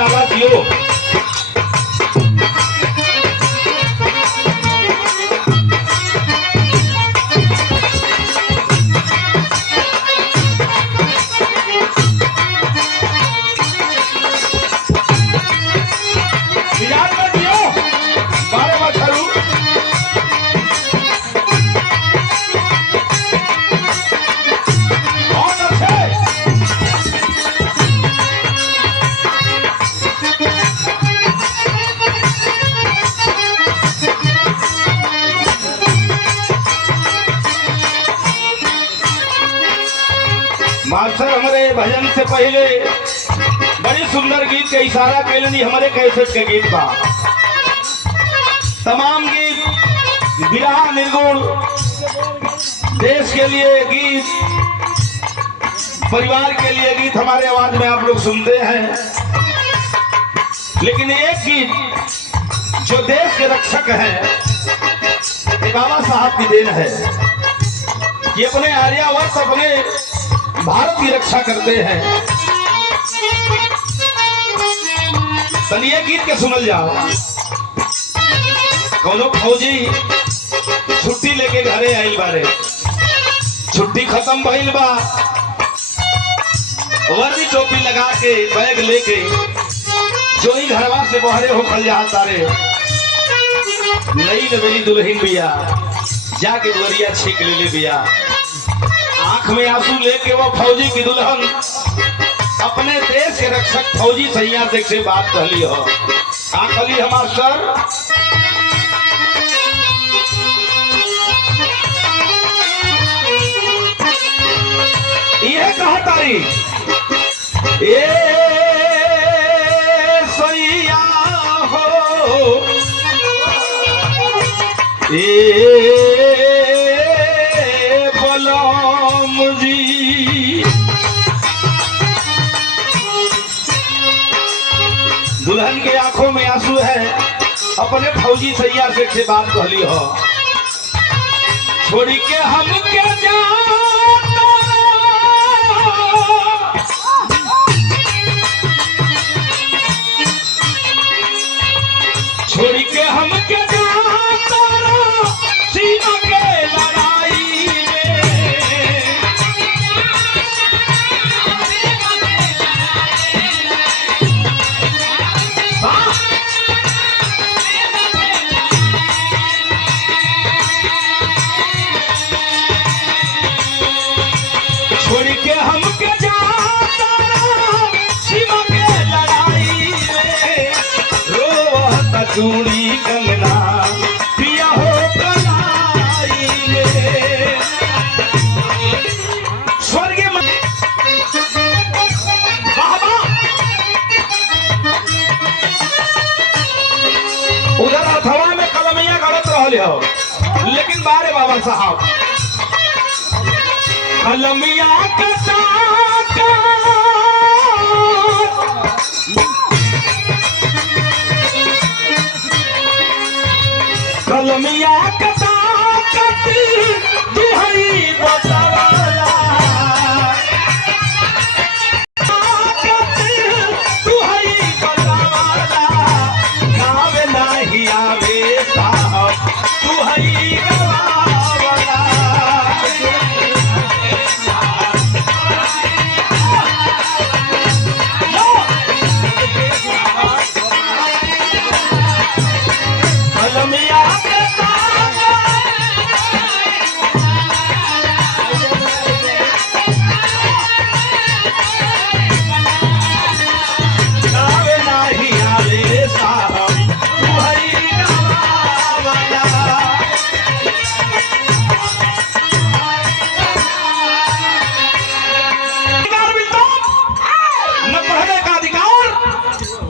लाला जियो। Master हमारे भजन से पहले बड़ी सुंदर गीत के इशारा कैलनी हमारे कैसेट के गीत बा। तमाम गीत विरहा निर्गुण, देश के लिए गीत, परिवार के लिए गीत हमारे आवाज में आप लोग सुनते हैं। लेकिन एक गीत जो देश के रक्षक है, ये बाबा साहब की देन है। ये अपने आर्यावर्त, अपने भारत की रक्षा करते हैं। तनिए गीत के सुनल जाओ। कौनो फौजी छुट्टी लेके घरे आइल बारे, छुट्टी खत्म भइल बा, वर्दी टोपी लगा के बैग लेके जो ही घरवा से बहरे होखल जा तारे, नई नवेली दुल्हन बिया, जाके दुआरिया छीक ले बिया, आंख में आंसू लेके वो फौजी की दुल्हन अपने देश के रक्षक फौजी सैया से बात कहली हो। का कहली हमार सर? ये कहा तारी ए सैया हो, दुल्हन के आंखों में आंसू है, अपने फौजी सैया से बात कहली हो। छोड़ी के हम के जाता, छोड़ी के हम के जाता सीमा के लड़ाई में। छोड़ के हम के जाता सीमा के लड़ाई में, रोता चूड़ी कंगना पिया हो कलाई में। स्वर्गीय उधर अथवा में कलमिया गलत रहले हो, लेकिन बारे बाबा साहब कलमिया के कलमिया के दुहरी बतावाला, दुहरी बतावाला, गावे नाही आवे साहब दुहरी गवावाला। कलमिया के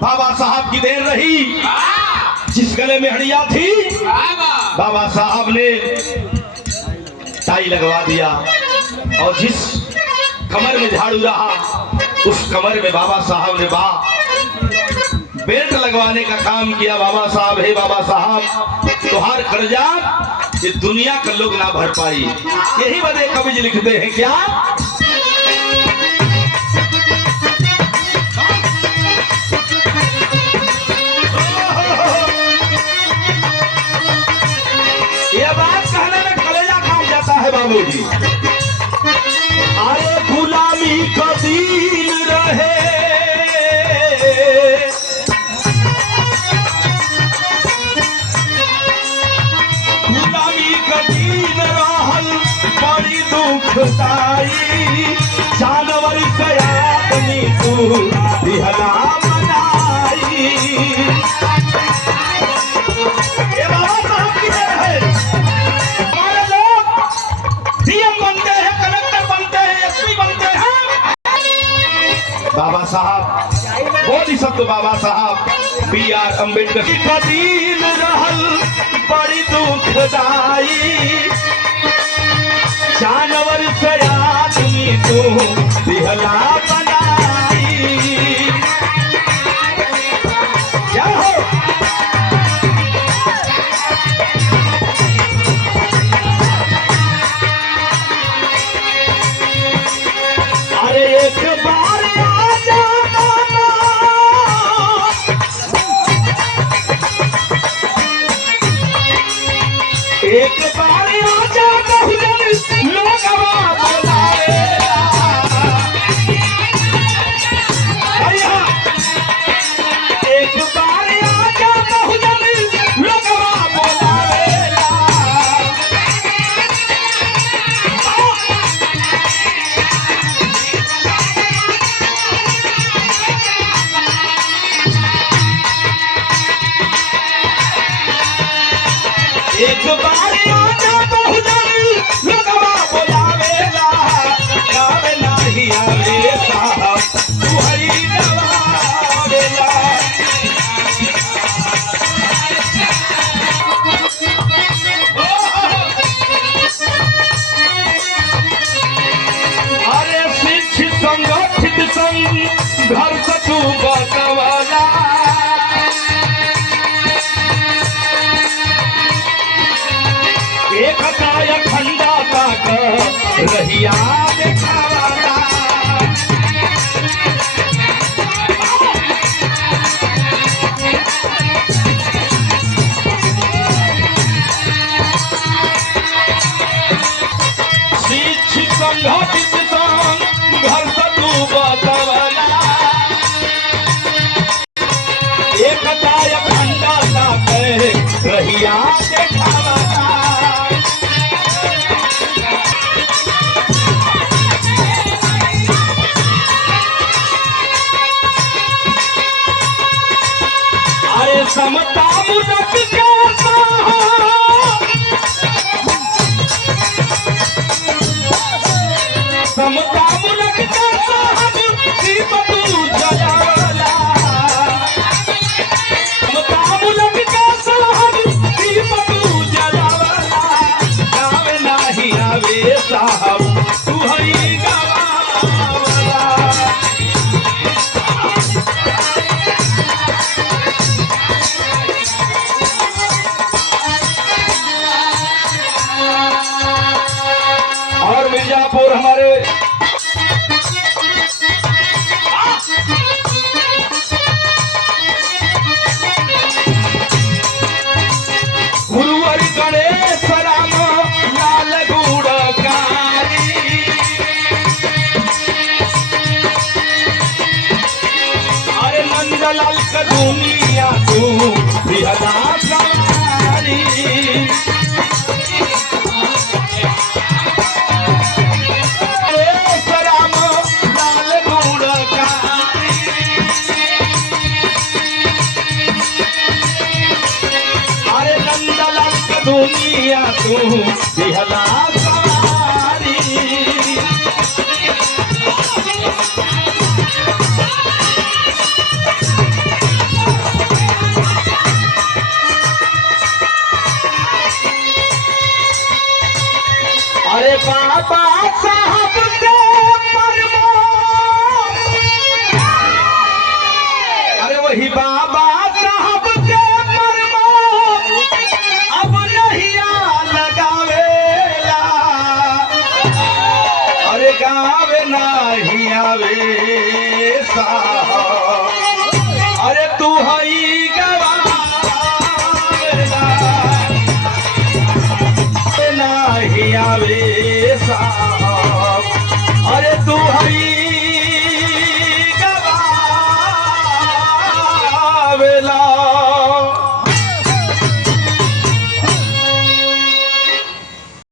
बाबा साहब की देर रही, जिस गले में हड़िया थी बाबा साहब ने टाई लगवा दिया, और जिस कमर में झाड़ू रहा उस कमर में बाबा साहब ने बेल्ट लगवाने का काम किया। बाबा साहब, हे बाबा साहब, तुहार कर्जा ये दुनिया का लोग ना भर पाई। यही वजह कवि जी लिखते हैं क्या, बात कहने में कलेजा काम जाता है बाबूजी। अरे गुलामी का दिन रहे, गुलामी का दिन रहल बड़ी दुखदाई, जानवर से आदमी तू दिहला मनाई। ये बाबा साहब की देन है। हमारे लोग डीएम बनते हैं, कलेक्टर बनते हैं, एसपी बनते हैं। बाबा साहब बोली सब तो बाबा साहब बी.आर. अम्बेडकर की दिन रहल बड़ी दुखदाई, जानवर से आदमी तू दिहला बनाई। क्या हो अरे एक बार आ जाना, एक बार आ जाना लोग बोलावेला। एक बार आ जाना लोग बोलावेला। एक बार आजा बहुजन लोगवा बोलावेला, गावे नाही आवे साहब तू हई गवावेला। अरे शिक्षित संगठित संघ घर से तू बचवाला, एकता अखंडता का रहिया दिखावाला। शिक्षित संगठित संघ घर से तू बचवाला, एकता अखंडता का रहिया दिखावाला। समता मुलक कैसा समता मुलक कैसा हम दीप तू जलावला। समता मुलक कैसा हम दीप तू जलावला, गावे नाही आवे साहब तू हई गवावला। और मिर्जापुर हमारे गुरुवर गणेश राम लाल गुड़कारी, अरे नंदलाल का दुनिया तू बिहदा सवारी। दुनिया तू बिहला सवारी। अरे बाबा साहब के परमो, अरे वही बाबा साहब के परमो अब नहिया लगावेला। अरे गावे नहीं आवे साहब, अरे तू हई गवावेला। नहीं आवे साहब। अरे तू हई